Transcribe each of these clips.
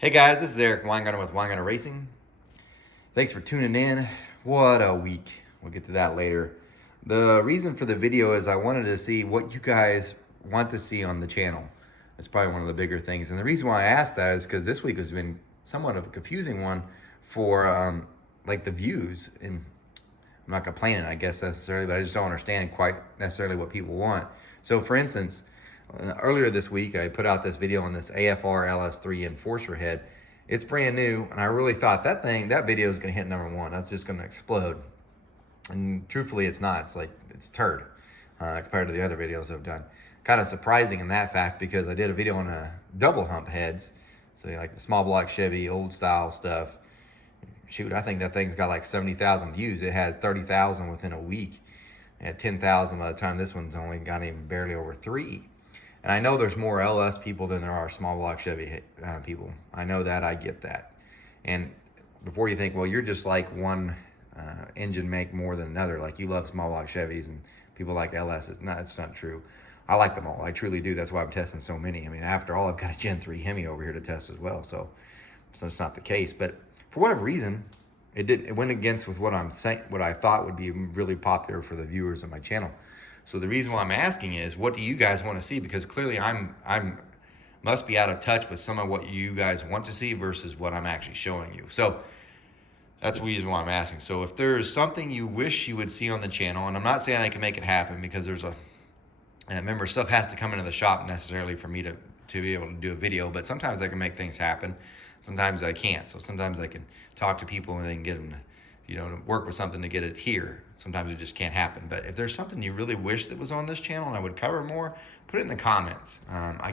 Hey guys, this is Eric Weingarten with Weingarten Racing. Thanks for tuning in. What a week. We'll get to that later. The reason for the video is I wanted to see what you guys want to see on the channel. That's probably one of the bigger things. And the reason why I asked that is because this week has been somewhat of a confusing one for like the views. And I'm not complaining, I guess, necessarily, but I just don't understand quite necessarily what people want. So for instance, earlier this week, I put out this video on this AFR LS3 Enforcer head. It's brand new, and I really thought that video is going to hit #1. That's just going to explode. And truthfully, it's not. It's a turd compared to the other videos I've done. Kind of surprising in that fact because I did a video on double hump heads. So like the small block Chevy, old style stuff. Shoot, I think that thing's got like 70,000 views. It had 30,000 within a week. It had 10,000 by the time this one's only got even barely over 3. And I know there's more LS people than there are small block Chevy people. I know that, I get that. And before you think, well, you're just like one engine make more than another, like you love small block Chevys and people like LS, it's not true. I like them all, I truly do. That's why I'm testing so many. I mean, after all, I've got a Gen 3 Hemi over here to test as well, so it's not the case. But for whatever reason, it went against with what I thought would be really popular for the viewers of my channel. So the reason why I'm asking is, what do you guys want to see? Because clearly I'm must be out of touch with some of what you guys want to see versus what I'm actually showing you. So that's the reason why I'm asking. So if there's something you wish you would see on the channel, and I'm not saying I can make it happen because remember, stuff has to come into the shop necessarily for me to be able to do a video, but sometimes I can make things happen. Sometimes I can't. So sometimes I can talk to people and then get them to work with something to get it here. Sometimes it just can't happen. But if there's something you really wish that was on this channel and I would cover more, put it in the comments.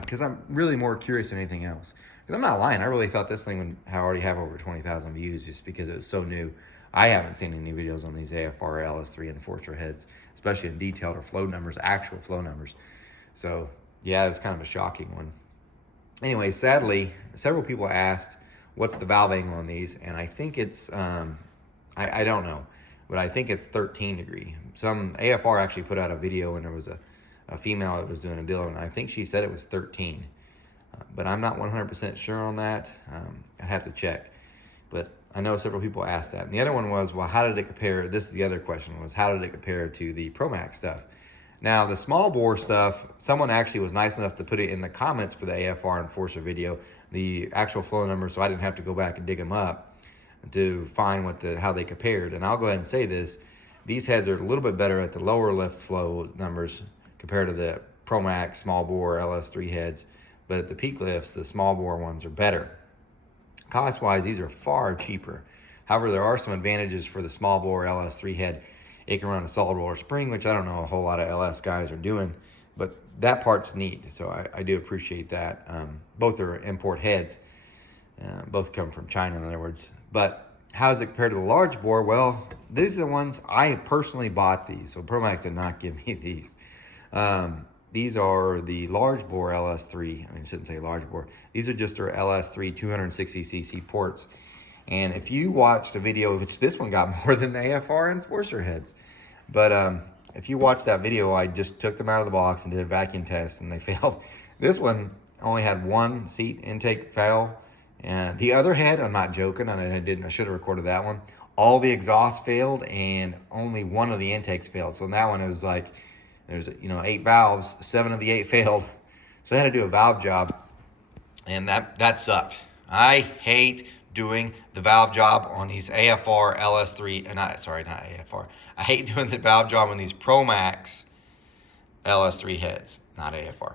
Because I'm really more curious than anything else. Because I'm not lying. I really thought this thing would already have over 20,000 views just because it was so new. I haven't seen any videos on these AFR LS3 Enforcer heads, especially in detailed or flow numbers, actual flow numbers. So yeah, it's kind of a shocking one. Anyway, sadly, several people asked, what's the valve angle on these? And I think it's... I don't know, but I think it's 13 degree. Some AFR actually put out a video and there was a female that was doing a deal, and I think she said it was 13. But I'm not 100% sure on that. I'd have to check. But I know several people asked that. And the other one was, well, how did it compare? This is the other question, was how did it compare to the Promax stuff? Now, the small bore stuff, someone actually was nice enough to put it in the comments for the AFR Enforcer video, the actual flow numbers, so I didn't have to go back and dig them up to find how they compared. And I'll go ahead and say this, these heads are a little bit better at the lower lift flow numbers compared to the Promax small bore LS3 heads, but at the peak lifts, the small bore ones are better. Cost wise, these are far cheaper. However, there are some advantages for the small bore LS3 head. It can run a solid roller spring, which I don't know a whole lot of LS guys are doing, but that part's neat, so I do appreciate that. Both are import heads. Both come from China, in other words. But how does it compare to the large bore? Well, these are the ones I personally bought these. So Promax did not give me these. These are the large bore LS3. I mean, I shouldn't say large bore. These are just their LS3 260cc ports. And if you watched a video, which this one got more than the AFR Enforcer heads. But if you watch that video, I just took them out of the box and did a vacuum test and they failed. This one only had one seat intake fail. And the other head, I'm not joking, and I should have recorded that one. All the exhaust failed, and only one of the intakes failed. So in that one, it was like there's 8 valves, 7 of the 8 failed. So I had to do a valve job, and that sucked. I hate doing the valve job on these AFR LS3, not AFR. I hate doing the valve job on these Promax LS3 heads, not AFR.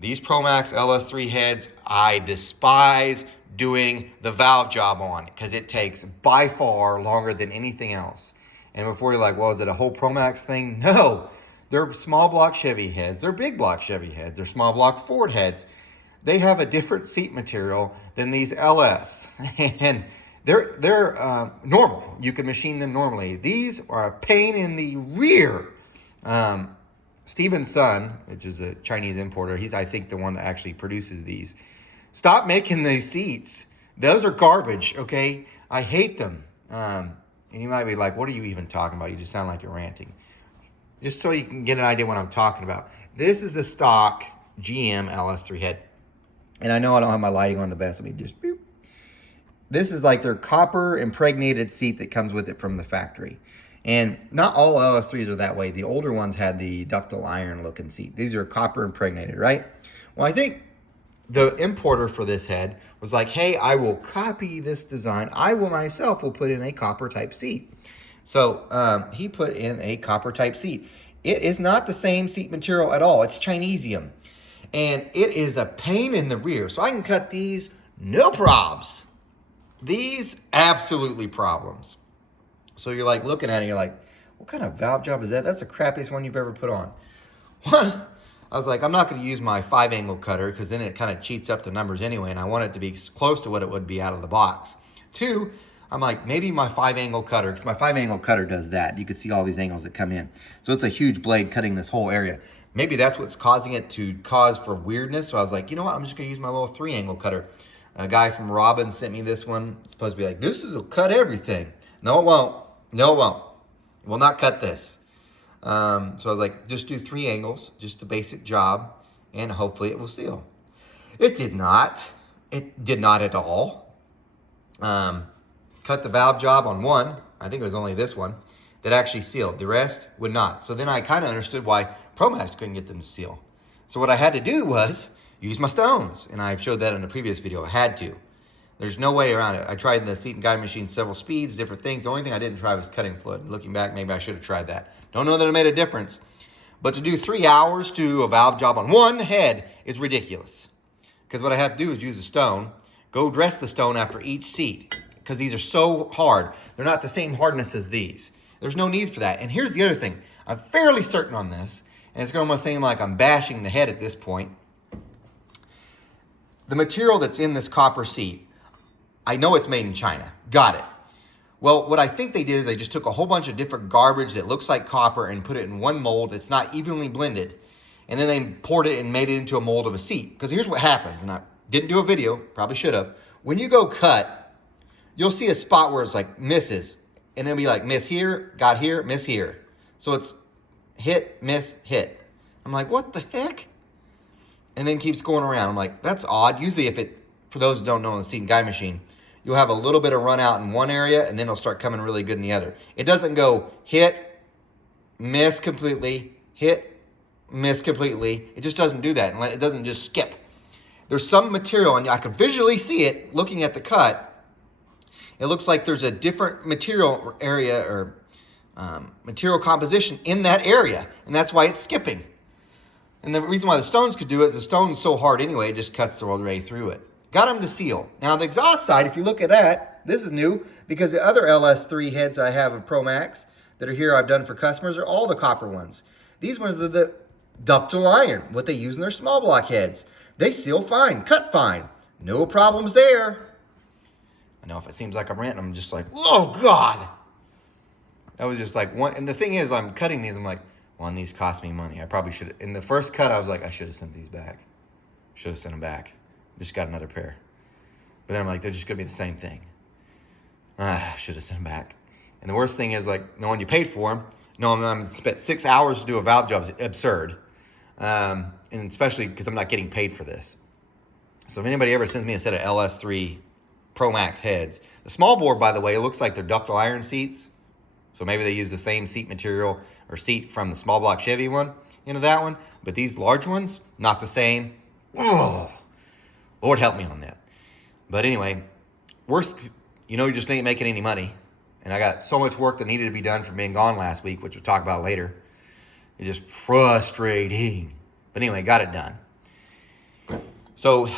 These Promax LS3 heads, I despise doing the valve job on because it takes by far longer than anything else. And before you're like, well, is it a whole Promax thing? No, they're small block Chevy heads. They're big block Chevy heads. They're small block Ford heads. They have a different seat material than these LS. And they're normal. You can machine them normally. These are a pain in the rear. Steven's son, which is a Chinese importer, he's, I think, the one that actually produces these. Stop making these seats. Those are garbage, okay? I hate them. And you might be like, what are you even talking about? You just sound like you're ranting. Just so you can get an idea what I'm talking about. This is a stock GM LS3 head. And I know I don't have my lighting on the best. Let me just boop. this is like their copper impregnated seat that comes with it from the factory. And not all LS3s are that way. The older ones had the ductile iron looking seat. These are copper impregnated, right? Well, I think the importer for this head was like, hey, I will copy this design. I will myself will put in a copper type seat. So he put in a copper type seat. It is not the same seat material at all. It's Chinesium. And it is a pain in the rear. So I can cut these, no probs. These, absolutely problems. So you're like looking at it, you're like, what kind of valve job is that? That's the crappiest one you've ever put on. One, I was like, I'm not going to use my 5-angle cutter because then it kind of cheats up the numbers anyway, and I want it to be close to what it would be out of the box. Two, I'm like, maybe my 5-angle cutter, because my 5-angle cutter does that. You can see all these angles that come in. So it's a huge blade cutting this whole area. Maybe that's what's causing it to cause for weirdness. So I was like, you know what? I'm just going to use my little 3-angle cutter. A guy from Robin sent me this one. It's supposed to be like, this will cut everything. No, it won't. No, it won't. It will not cut this. So I was like, just do 3 angles, just a basic job, and hopefully it will seal. It did not. It did not at all. Cut the valve job on one, I think it was only this one, that actually sealed. The rest would not. So then I kind of understood why Promax couldn't get them to seal. So what I had to do was use my stones, and I showed that in a previous video. I had to. There's no way around it. I tried the seat and guide machine several speeds, different things. The only thing I didn't try was cutting fluid. Looking back, maybe I should have tried that. Don't know that it made a difference. But to do 3 hours to do a valve job on one head is ridiculous. Because what I have to do is use a stone, go dress the stone after each seat. Because these are so hard. They're not the same hardness as these. There's no need for that. And here's the other thing. I'm fairly certain on this, and it's going to seem like I'm bashing the head at this point. The material that's in this copper seat, I know it's made in China. Got it. Well, what I think they did is they just took a whole bunch of different garbage that looks like copper and put it in one mold. It's not evenly blended. And then they poured it and made it into a mold of a seat. Because here's what happens, and I didn't do a video, probably should have. When you go cut, you'll see a spot where it's like misses. And it'll be like miss here, got here, miss here. So it's hit, miss, hit. I'm like, what the heck? And then keeps going around. I'm like, that's odd. Usually if it, for those who don't know on the seat and guide machine, you'll have a little bit of run out in one area and then it'll start coming really good in the other. It doesn't go hit, miss completely, hit, miss completely. It just doesn't do that. It doesn't just skip. There's some material, and I can visually see it looking at the cut. It looks like there's a different material area or material composition in that area, and that's why it's skipping. And the reason why the stones could do it is the stone's so hard anyway, it just cuts the way through it. Got them to seal. Now the exhaust side, if you look at that, this is new because the other LS3 heads I have of Promax that are here I've done for customers are all the copper ones. These ones are the ductile iron, what they use in their small block heads. They seal fine, cut fine. No problems there. I know if it seems like I'm ranting, I'm just like, oh God. That was just like one, and the thing is, I'm cutting these, I'm like, one, these cost me money. I probably should, in the first cut, I was like, I should have sent these back. Should have sent them back. Just got another pair. But then I'm like, they're just gonna be the same thing. Should have sent them back. And the worst thing is, like, knowing you paid for them, knowing I'm spent 6 hours to do a valve job is absurd. And especially because I'm not getting paid for this. So if anybody ever sends me a set of LS3 Promax heads, the small bore, by the way, it looks like they're ductile iron seats. So maybe they use the same seat material or seat from the small block Chevy one into that one. But these large ones, not the same. Oh, Lord help me on that. But anyway, worst, you know, you just ain't making any money. And I got so much work that needed to be done from being gone last week, which we'll talk about later. It's just frustrating. But anyway, got it done. So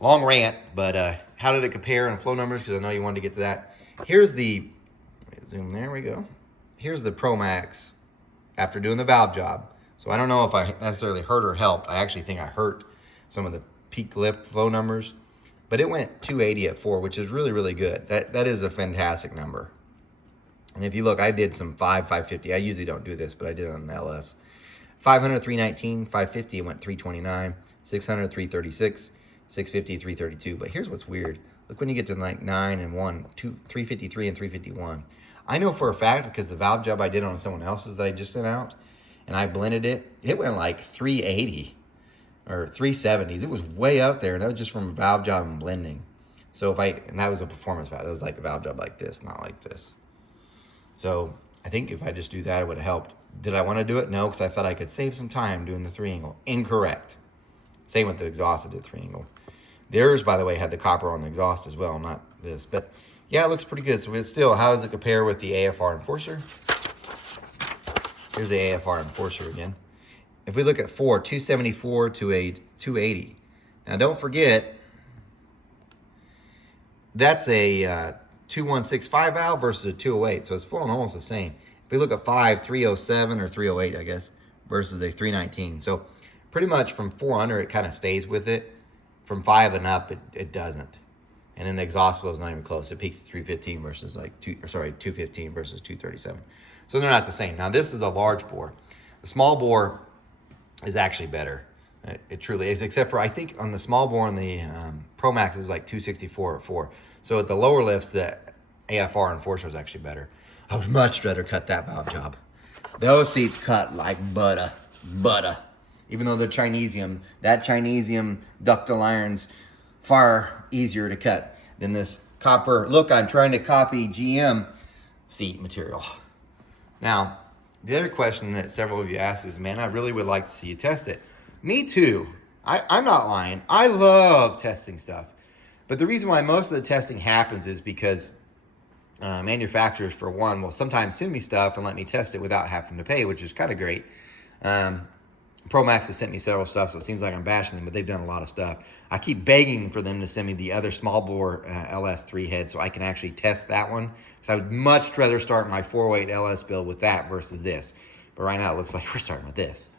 long rant, but how did it compare in flow numbers? Because I know you wanted to get to that. Here's the, zoom, there we go. Here's the Promax after doing the valve job. So I don't know if I necessarily hurt or helped. I actually think I hurt some of the peak lift flow numbers. But it went 280 at 4, which is really, really good. That is a fantastic number. And if you look, I did some 550. I usually don't do this, but I did it on the LS. 500, 319, 550, it went 329, 600, 336, 650, 332. But here's what's weird. Look when you get to like 9 and 1, 353 and 351. I know for a fact because the valve job I did on someone else's that I just sent out, and I blended it, it went like 380 or 370s. It was way out there, and that was just from a valve job and blending. So and that was a performance valve. That was like a valve job like this, not like this. So I think if I just do that, it would have helped. Did I want to do it? No, because I thought I could save some time doing the 3-angle. Incorrect. Same with the exhaust, I did 3-angle. Theirs, by the way, had the copper on the exhaust as well, not this. But yeah, it looks pretty good. So it's still, how does it compare with the AFR Enforcer? Here's the AFR Enforcer again. If we look at 274 to a 280. Now don't forget, that's a 2165 valve versus a 208, so it's flowing almost the same. If we look at 307 or 308, I guess, versus a 319. So pretty much from 400, it kind of stays with it. From 5 and up, it doesn't. And then the exhaust flow is not even close. It peaks at 315 versus 215 versus 237. So they're not the same. Now this is a large bore. The small bore is actually better. It truly is, except for I think on the small bore on the Promax it was like 264 or 4. So at the lower lifts, the AFR Enforcer is actually better. I would much rather cut that valve job. Those seats cut like butter. Even though they're Chinesium, that Chinesium ductile iron's far easier to cut than this copper. Look, I'm trying to copy GM seat material. Now, the other question that several of you asked is, man, I really would like to see you test it. Me too. I'm not lying. I love testing stuff. But the reason why most of the testing happens is because manufacturers, for one, will sometimes send me stuff and let me test it without having to pay, which is kind of great. Promax has sent me several stuff, so it seems like I'm bashing them, but they've done a lot of stuff. I keep begging for them to send me the other small bore LS3 head so I can actually test that one, because I would much rather start my 408 LS build with that versus this. But right now it looks like we're starting with this.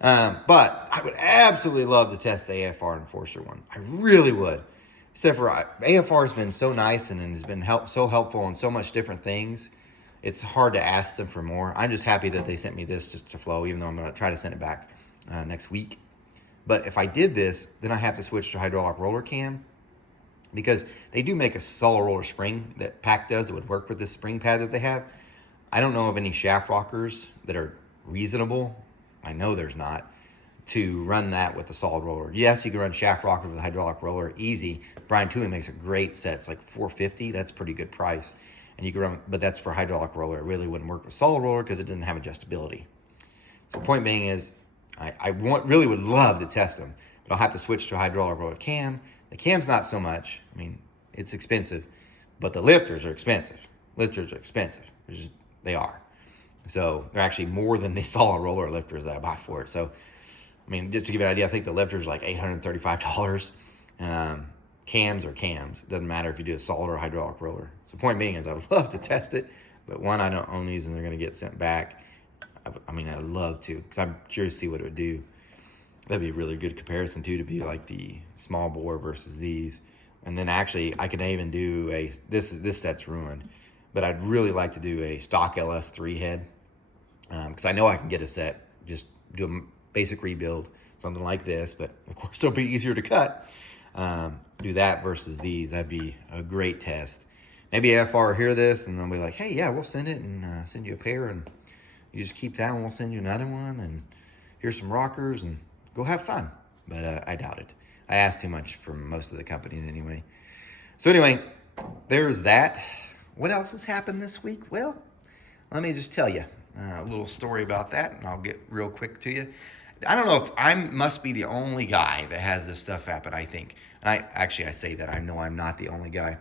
But I would absolutely love to test the AFR Enforcer one. I really would. Except for AFR has been so nice and has been so helpful on so much different things. It's hard to ask them for more. I'm just happy that they sent me this just to flow, even though I'm going to try to send it back next week. But if I did this, then I have to switch to hydraulic roller cam, because they do make a solid roller spring that PAC does that would work with this spring pad that they have. I don't know of any shaft rockers that are reasonable. I know there's not, to run that with a solid roller. Yes, you can run shaft rockers with a hydraulic roller easy. Brian Tooley makes a great set. It's like $450. That's a pretty good price. And you can run, but that's for hydraulic roller. It really wouldn't work with solid roller because it doesn't have adjustability. So the point being is, I really would love to test them, but I'll have to switch to a hydraulic roller cam. The cam's not so much. I mean, it's expensive, but the lifters are expensive. They are. So they're actually more than the solid roller lifters that I bought for it. So, I mean, just to give you an idea, I think the lifter's like $835. Cams are cams. It doesn't matter if you do a solid or hydraulic roller. So the point being is I would love to test it, but one, I don't own these and they're going to get sent back. I mean, I'd love to, because I'm curious to see what it would do. That'd be a really good comparison too, to be like the small bore versus these. And then actually I could even do this set's ruined, but I'd really like to do a stock LS3 head, because I know I can get a set, just do a basic rebuild, something like this, but of course it'll be easier to cut. Do that versus these. That'd be a great test. Maybe AFR will hear this and they'll be like, hey, yeah, we'll send it and send you a pair, and you just keep that one, we'll send you another one, and here's some rockers, and go have fun. But I doubt it. I asked too much from most of the companies anyway. So anyway, there's that. What else has happened this week? Well, let me just tell you a little story about that, and I'll get real quick to you. I don't know if I must be the only guy that has this stuff happen, I think. And I say that. I know I'm not the only guy.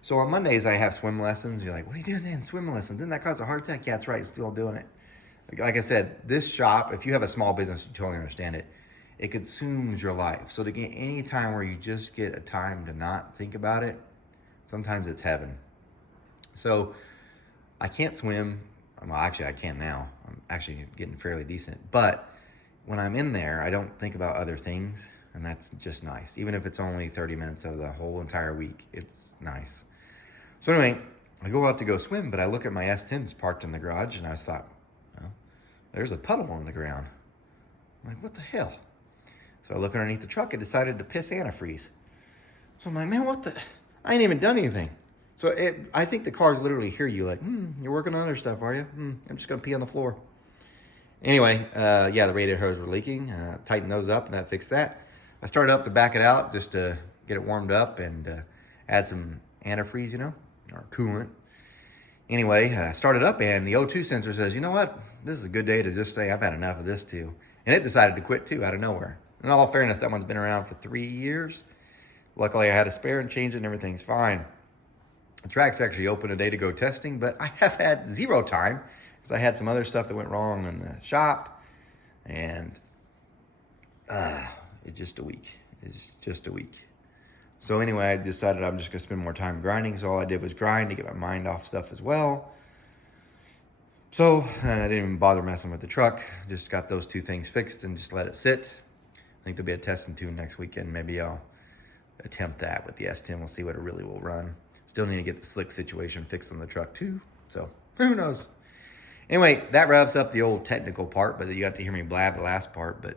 So on Mondays, I have swim lessons. You're like, what are you doing then? Swim lessons? Didn't that cause a heart attack? Yeah, that's right. Still doing it. Like I said, this shop, if you have a small business, you totally understand it. It consumes your life. So to get any time where you just get a time to not think about it, sometimes it's heaven. So I can't swim. Well, actually, I can now. I'm actually getting fairly decent. But when I'm in there, I don't think about other things, and that's just nice. Even if it's only 30 minutes of the whole entire week, it's nice. So anyway, I go out to go swim, but I look at my S10s parked in the garage, and I thought, well, there's a puddle on the ground. I'm like, what the hell? So I look underneath the truck, it decided to piss antifreeze. So I'm like, man, what the? I ain't even done anything. So I think the cars literally hear you like, you're working on other stuff, are you? I'm just going to pee on the floor. Anyway, yeah, the radiator hose were leaking. Tightened those up, and that fixed that. I started up to back it out just to get it warmed up, and Had some antifreeze, or coolant. Anyway, I started up and the O2 sensor says, you know what? This is a good day to just say I've had enough of this too. And it decided to quit too out of nowhere. In all fairness, that one's been around for 3 years. Luckily, I had a spare and changed it and everything's fine. The track's actually open today to go testing, but I have had zero time because I had some other stuff that went wrong in the shop. And it's just a week. It's just a week. So anyway, I decided I'm just going to spend more time grinding. So all I did was grind to get my mind off stuff as well. So I didn't even bother messing with the truck. Just got those two things fixed and just let it sit. I think there'll be a test and tune next weekend. Maybe I'll attempt that with the S10. We'll see what it really will run. Still need to get the slick situation fixed on the truck too. So who knows? Anyway, that wraps up the old technical part, but you got to hear me blab the last part. But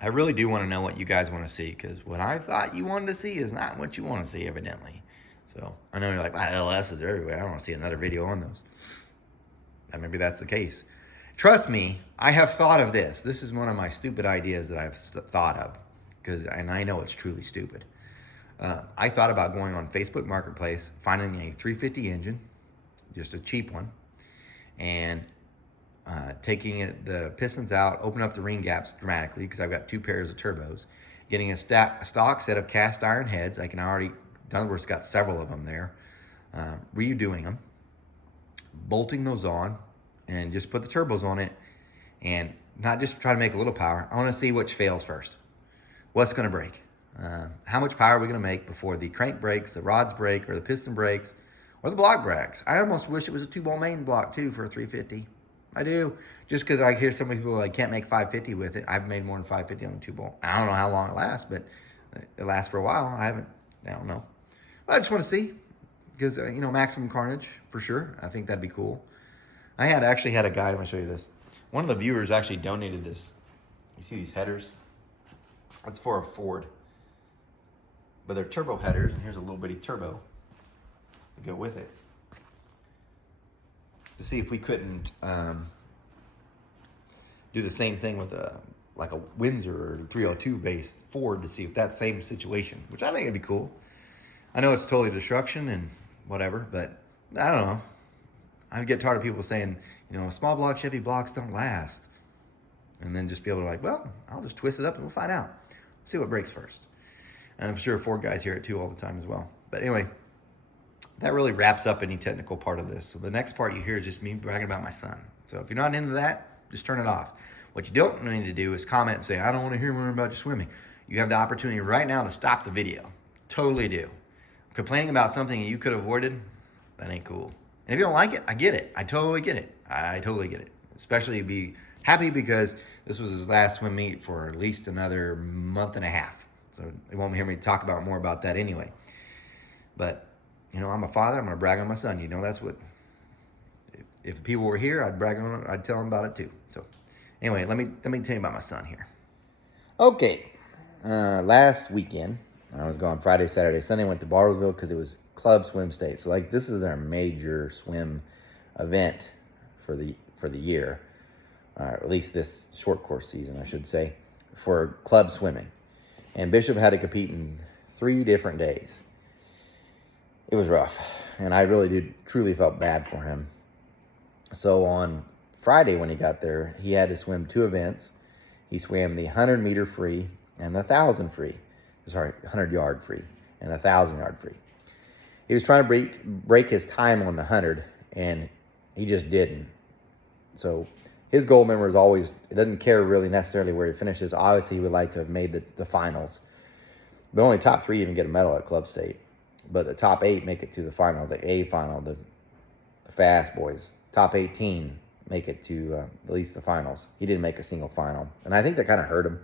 I really do want to know what you guys want to see, because what I thought you wanted to see is not what you want to see, evidently. So I know you're like, my LSs are everywhere. I don't want to see another video on those. And maybe that's the case. Trust me, I have thought of this. This is one of my stupid ideas that I've thought of, and I know it's truly stupid. I thought about going on Facebook Marketplace, finding a 350 engine, just a cheap one, and taking the pistons out, open up the ring gaps dramatically because I've got 2 pairs of turbos, getting a stock set of cast iron heads. I can already, Dunworth's got several of them there, redoing them, bolting those on, and just put the turbos on it, and not just try to make a little power. I want to see which fails first. What's going to break? How much power are we going to make before the crank breaks, the rods break, or the piston breaks, or the block breaks? I almost wish it was a 2-ball main block too for a 350. I do, just because I hear so many people like can't make 550 with it. I've made more than 550 on a 2-ball. I don't know how long it lasts, but it lasts for a while. I don't know. I just want to see, because maximum carnage for sure. I think that'd be cool. I actually had a guy. Let me show you this. One of the viewers actually donated this. You see these headers? That's for a Ford, but they're turbo headers, and here's a little bitty turbo to go with it, to see if we couldn't do the same thing with a Windsor or 302 based Ford, to see if that same situation, which I think would be cool. I know it's totally destruction and whatever, but I don't know. I get tired of people saying, small block Chevy blocks don't last. And then just be able to well, I'll just twist it up and we'll find out. See what breaks first. And I'm sure Ford guys hear it too all the time as well. But anyway, that really wraps up any technical part of this. So the next part you hear is just me bragging about my son. So if you're not into that, just turn it off. What you don't need to do is comment and say, I don't want to hear more about your swimming. You have the opportunity right now to stop the video. Totally do. Complaining about something that you could have avoided, that ain't cool. And if you don't like it, I get it. I totally get it. I totally get it. Especially be happy because this was his last swim meet for at least another month and a half. So you won't hear me talk about more about that anyway. But, I'm a father. I'm going to brag on my son. That's what, if people were here, I'd brag on it. I'd tell them about it too. So anyway, let me tell you about my son here. Okay. Last weekend, I was gone Friday, Saturday, Sunday. Went to Bartlesville because it was club swim state. So this is our major swim event for the year, at least this short course season, I should say, for club swimming. And Bishop had to compete in 3 different days. It was rough, and I really truly felt bad for him. So on Friday when he got there, he had to swim 2 events. He swam the 100-meter free and the 1,000 free. Sorry, 100-yard free and 1,000-yard free. He was trying to break his time on the 100, and he just didn't. So his goal, remember, is always, it doesn't care really necessarily where he finishes. Obviously, he would like to have made the finals. But only top 3 even get a medal at club state. But the top 8 make it to the final, the A final, the fast boys. Top 18 make it to at least the finals. He didn't make a single final. And I think that kind of hurt him.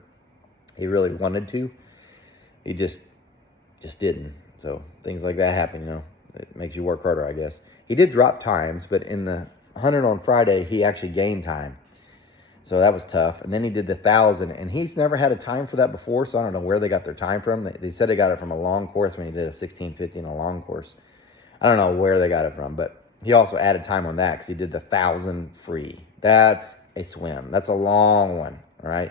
He really wanted to. He just didn't. So things like that happen, It makes you work harder, I guess. He did drop times, but in the 100 on Friday, he actually gained time. So that was tough. And then he did the 1,000, and he's never had a time for that before, so I don't know where they got their time from. They said they got it from a long course when he did a 16:50 in a long course. I don't know where they got it from, but he also added time on that because he did the 1,000 free. That's a swim. That's a long one, all right?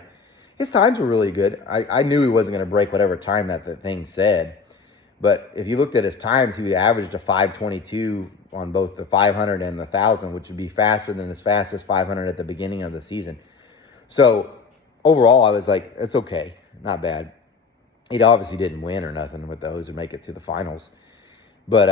His times were really good. I knew he wasn't going to break whatever time that the thing said, But if you looked at his times, he averaged a 5:22 on both the 500 and the 1,000, which would be faster than his fastest 500 at the beginning of the season. So overall, I was like, it's okay, not bad. He obviously didn't win or nothing with those or make it to the finals. But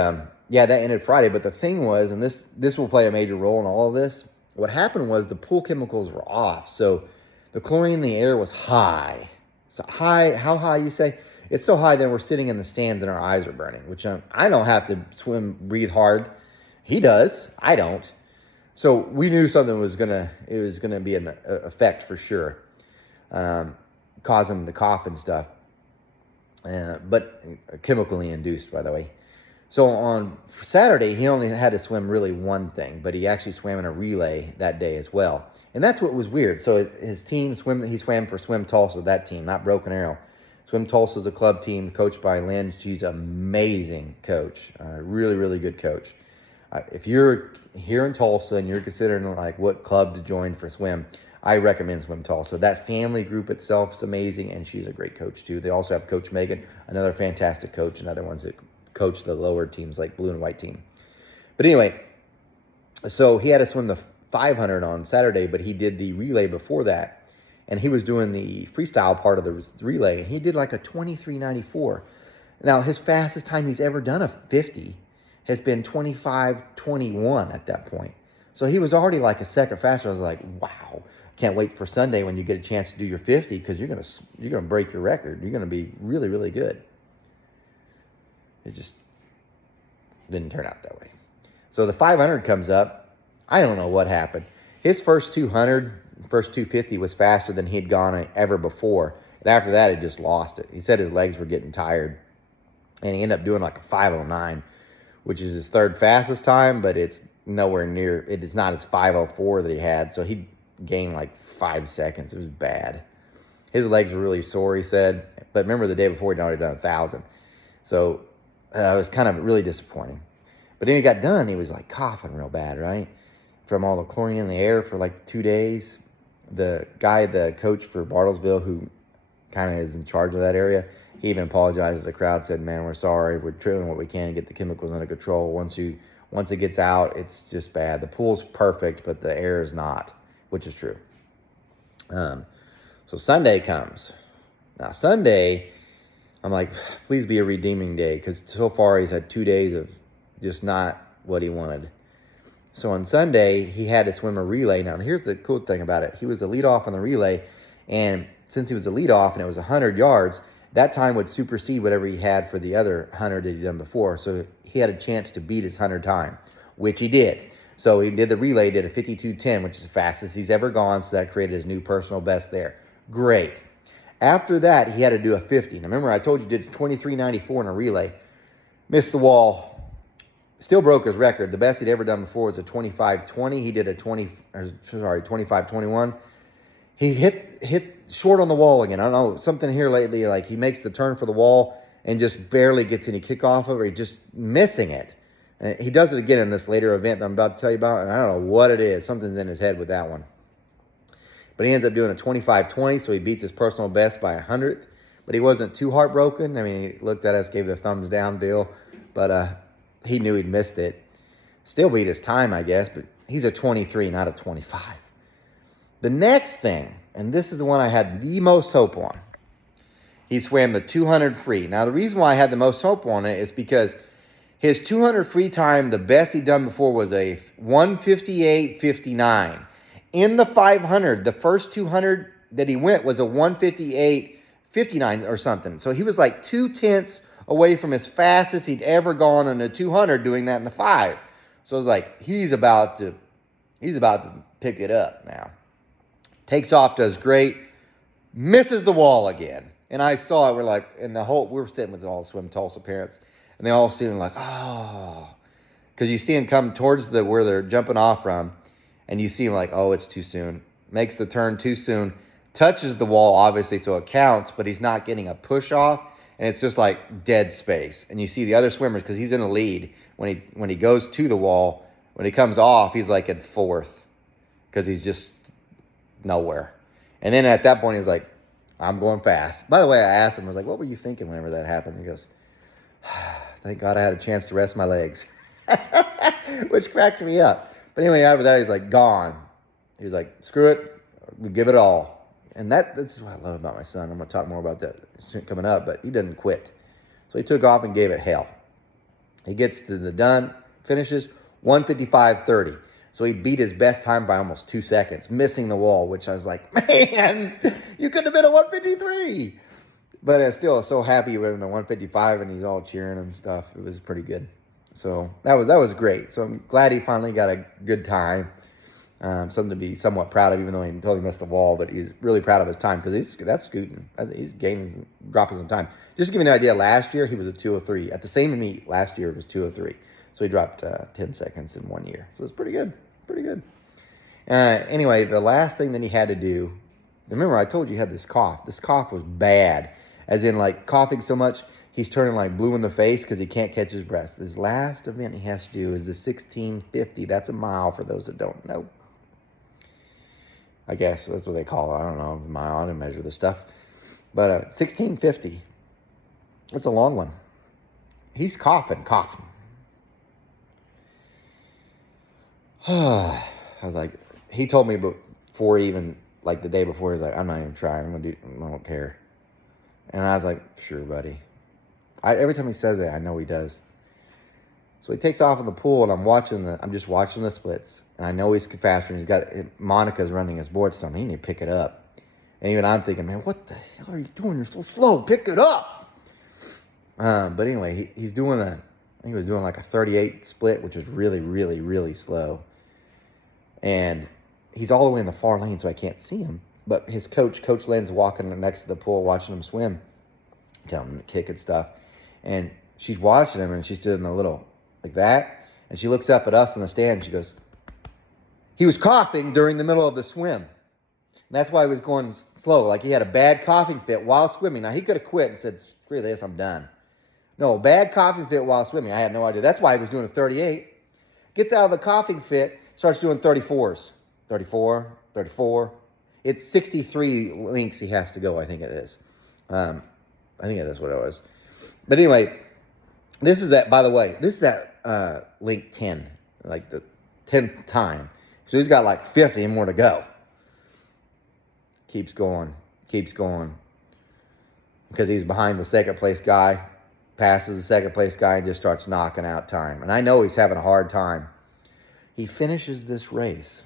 yeah, that ended Friday. But the thing was, and this will play a major role in all of this, what happened was the pool chemicals were off. So the chlorine in the air was high. So high, how high you say? It's so high that we're sitting in the stands and our eyes are burning, which I don't have to breathe hard. He does. I don't. So we knew something was gonna be an effect for sure, cause him to cough and stuff. But chemically induced, by the way. So on Saturday, he only had to swim really one thing, but he actually swam in a relay that day as well. And that's what was weird. So his team, he swam for Swim Tulsa, that team, not Broken Arrow. Swim Tulsa is a club team coached by Lynn. She's an amazing coach, really, really good coach. If you're here in Tulsa and you're considering like what club to join for swim, I recommend Swim Tulsa. That family group itself is amazing, and she's a great coach too. They also have Coach Megan, another fantastic coach, and other ones that coach the lower teams like blue and white team. But anyway, so he had to swim the 500 on Saturday, but he did the relay before that, and he was doing the freestyle part of the relay, and he did like a 23:94. Now, his fastest time he's ever done a 50 has been 25:21 at that point. So he was already like a second faster. I was like, wow, can't wait for Sunday when you get a chance to do your 50 because you're gonna break your record. You're gonna be really, really good. It just didn't turn out that way. So the 500 comes up. I don't know what happened. His first 200, first 250 was faster than he'd gone ever before. And after that, he just lost it. He said his legs were getting tired. And he ended up doing like a 509, which is his third fastest time, but it's nowhere near, it is not his 504 that he had. So he gained like 5 seconds. It was bad. His legs were really sore, he said. But remember the day before, he'd already done 1,000. So it was kind of really disappointing. But then he got done, he was like coughing real bad, right? From all the chlorine in the air for like 2 days. The guy, the coach for Bartlesville, who kind of is in charge of that area, he even apologized to the crowd, said, man, we're sorry. We're doing what we can to get the chemicals under control. Once it gets out, it's just bad. The pool's perfect, but the air is not, which is true. So Sunday comes. Now, Sunday, I'm like, please be a redeeming day, because so far he's had 2 days of just not what he wanted. So on Sunday, he had to swim a relay. Now, here's the cool thing about it. He was a leadoff on the relay, and since he was a leadoff and it was 100 yards, that time would supersede whatever he had for the other 100 that he'd done before. So he had a chance to beat his 100 time, which he did. So he did the relay, did a 52:10, which is the fastest he's ever gone. So that created his new personal best there. Great. After that, he had to do a 50. Now, remember, I told you he did 23:94 in a relay. Missed the wall. Still broke his record. The best he'd ever done before was a 25:20. He did a 25:21. He hit short on the wall again. I don't know, something here lately, like he makes the turn for the wall and just barely gets any kickoff of it, or he's just missing it. And he does it again in this later event that I'm about to tell you about, and I don't know what it is. Something's in his head with that one. But he ends up doing a 25:20, so he beats his personal best by 100th. But he wasn't too heartbroken. I mean, he looked at us, gave the thumbs down deal, but he knew he'd missed it. Still beat his time, I guess, but he's a 23, not a 25. The next thing, and this is the one I had the most hope on, he swam the 200 free. Now, the reason why I had the most hope on it is because his 200 free time, the best he'd done before, was a 158.59. In the 500, the first 200 that he went was a 158.59 or something. So he was like 2/10 away from his fastest he'd ever gone on a 200 doing that in the 5. So I was like, he's about to pick it up now. Takes off, does great, misses the wall again. And I saw it, we're sitting with all Swim Tulsa parents, and they all seem like, oh, because you see him come towards where they're jumping off from, and you see him like, oh, it's too soon. Makes the turn too soon, touches the wall, obviously, so it counts, but he's not getting a push off, and it's just like dead space. And you see the other swimmers, because he's in the lead, when he goes to the wall, when he comes off, he's like in 4th, because he's just nowhere. And then at that point, he's like, I'm going fast. By the way, I asked him, I was like, what were you thinking whenever that happened? He goes, Thank God I had a chance to rest my legs, which cracked me up. But anyway, after that, he's like, gone. He was like, screw it, we give it all. And that's what I love about my son. I'm going to talk more about that coming up, but he doesn't quit. So he took off and gave it hell. He gets to the done, finishes 1:55.30. So he beat his best time by almost 2 seconds, missing the wall, which I was like, man, you could have been a 1:53. But still, I was so happy he went in the 1:55 and he's all cheering and stuff. It was pretty good. So that was great. So I'm glad he finally got a good time. Something to be somewhat proud of, even though he totally missed the wall. But he's really proud of his time because that's scooting. He's gaining, dropping some time. Just to give you an idea, last year he was a 2:03. At the same meet last year, it was 2:03. So he dropped 10 seconds in 1 year. So it's pretty good. Pretty good. Anyway, the last thing that he had to do, remember I told you he had this cough. This cough was bad, as in like coughing so much, he's turning like blue in the face because he can't catch his breath. This last event he has to do is the 1650. That's a mile for those that don't know. I guess that's what they call it. I don't know, mile, I didn't measure this stuff. But 1650, it's a long one. He's coughing. I was like, he told me before even, like the day before, he's like, I'm not even trying. I don't care. And I was like, sure, buddy. Every time he says it, I know he does. So he takes off in the pool, and I'm just watching the splits. And I know he's faster, and Monica's running his board, so he need to pick it up. And even I'm thinking, man, what the hell are you doing? You're so slow. Pick it up. But anyway, I think he was doing like a 38 split, which is really, really, really slow. And he's all the way in the far lane, so I can't see him. But his Coach Lynn's walking next to the pool, watching him swim, telling him to kick and stuff. And she's watching him, and she's doing a little like that. And she looks up at us in the stand, and she goes, he was coughing during the middle of the swim. And that's why he was going slow. Like he had a bad coughing fit while swimming. Now, he could have quit and said, screw this, I'm done. No, bad coughing fit while swimming. I had no idea. That's why he was doing a 38. Gets out of the coughing fit, starts doing 34s. 34. It's 63 links he has to go, I think it is. I think that's what it was. But anyway, this is that link 10, like the 10th time. So he's got like 50 more to go. Keeps going. Because he's behind the second place guy. Passes the second place guy and just starts knocking out time. And I know he's having a hard time. He finishes this race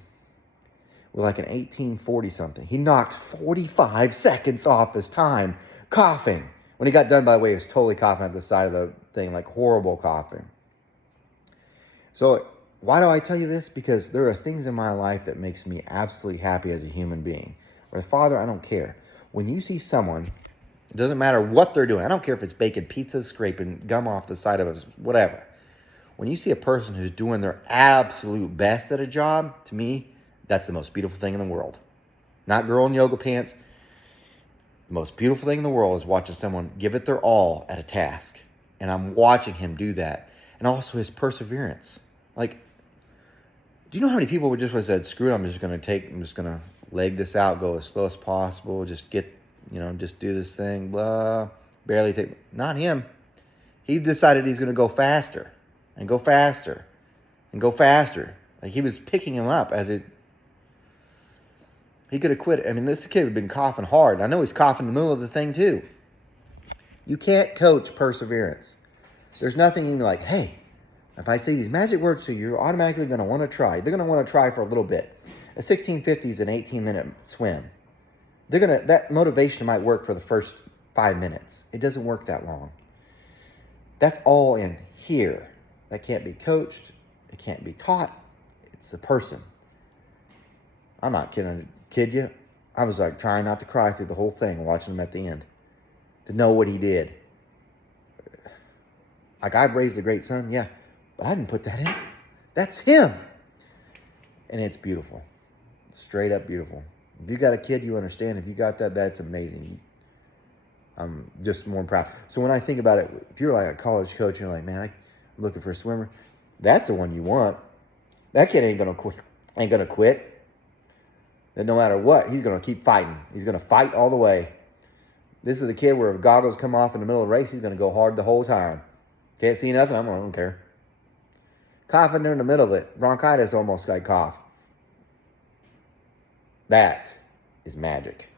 with like an 1840 something. He knocked 45 seconds off his time coughing. When he got done, by the way, he was totally coughing at the side of the thing, like horrible coughing. So why do I tell you this? Because there are things in my life that makes me absolutely happy as a human being. Or a father, I don't care. When you see someone, it doesn't matter what they're doing. I don't care if it's baking pizzas, scraping gum off the side of us, whatever. When you see a person who's doing their absolute best at a job, to me, that's the most beautiful thing in the world. Not girl in yoga pants. The most beautiful thing in the world is watching someone give it their all at a task. And I'm watching him do that. And also his perseverance. Like, do you know how many people would just have said, screw it, I'm just going to leg this out, go as slow as possible, just do this thing, blah, barely take. Not him. He decided he's going to go faster and go faster and go faster. Like he was picking him up he could have quit. I mean, this kid had been coughing hard. I know he's coughing in the middle of the thing too. You can't coach perseverance. There's nothing you can be like, hey, if I say these magic words to you, you're automatically going to want to try. They're going to want to try for a little bit. A 1650 is an 18-minute swim. That motivation might work for the first 5 minutes. It doesn't work that long. That's all in here. That can't be coached. It can't be taught. It's the person. I'm not kid you. I was like trying not to cry through the whole thing, watching him at the end. To know what he did. Like I've raised a great son, yeah. But I didn't put that in. That's him. And it's beautiful. Straight up beautiful. If you got a kid, you understand. If you got that, that's amazing. I'm just more proud. So when I think about it, if you're like a college coach, and you're like, man, I'm looking for a swimmer. That's the one you want. That kid ain't gonna quit. That no matter what, he's gonna keep fighting. He's gonna fight all the way. This is the kid where if goggles come off in the middle of the race, he's gonna go hard the whole time. Can't see nothing. I don't care. Coughing during the middle of it. Bronchitis almost got cough. That is magic.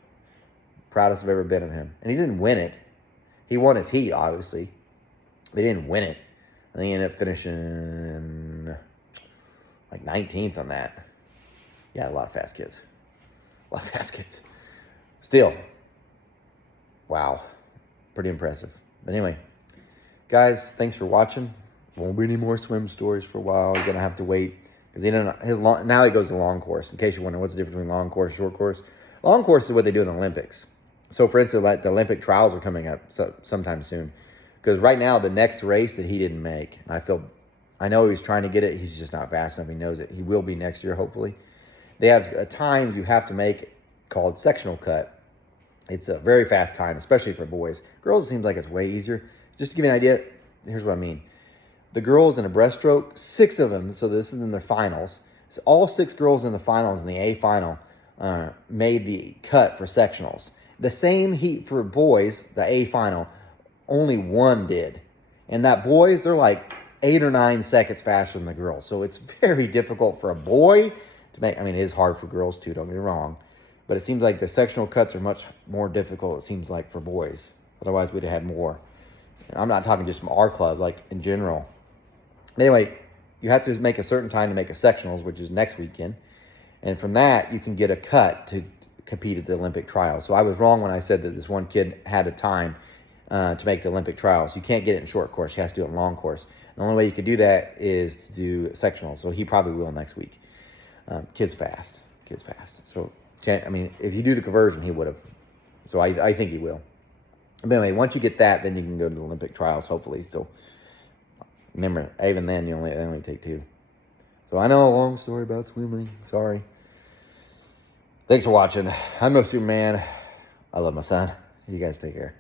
Proudest I've ever been of him. And he didn't win it. He won his heat, obviously. They didn't win it. I think he ended up finishing like 19th on that. Yeah, a lot of fast kids. A lot of fast kids. Still, wow. Pretty impressive. But anyway, guys, thanks for watching. Won't be any more swim stories for a while. You're going to have to wait. Because now he goes to long course. In case you're wondering what's the difference between long course, short course. Long course is what they do in the Olympics. So, for instance, like the Olympic trials are coming up sometime soon. Because right now, the next race that he didn't make, and I know he's trying to get it. He's just not fast enough. He knows it. He will be next year, hopefully. They have a time you have to make called sectional cut. It's a very fast time, especially for boys. Girls, it seems like it's way easier. Just to give you an idea, here's what I mean. The girls in a breaststroke, 6 of them, so this is in their finals. So all 6 girls in the finals, in the A final, made the cut for sectionals. The same heat for boys, the A final, only 1 did. And that boys, they're like 8 or 9 seconds faster than the girls. So it's very difficult for a boy to make. I mean, it is hard for girls too, don't get me wrong. But it seems like the sectional cuts are much more difficult, it seems like, for boys. Otherwise, we'd have had more. And I'm not talking just from our club, like in general. Anyway, you have to make a certain time to make a sectionals, which is next weekend. And from that, you can get a cut to compete at the Olympic trials. So I was wrong when I said that this one kid had a time to make the Olympic trials. You can't get it in short course. You have to do it in long course. The only way you could do that is to do sectionals. So he probably will next week. Kid's fast. Kid's fast. So, I mean, if you do the conversion, he would have. So I think he will. But anyway, once you get that, then you can go to the Olympic trials, hopefully. So remember, even then, they only take 2. So I know a long story about swimming. Sorry. Thanks for watching. I'm no Superman. I love my son. You guys take care.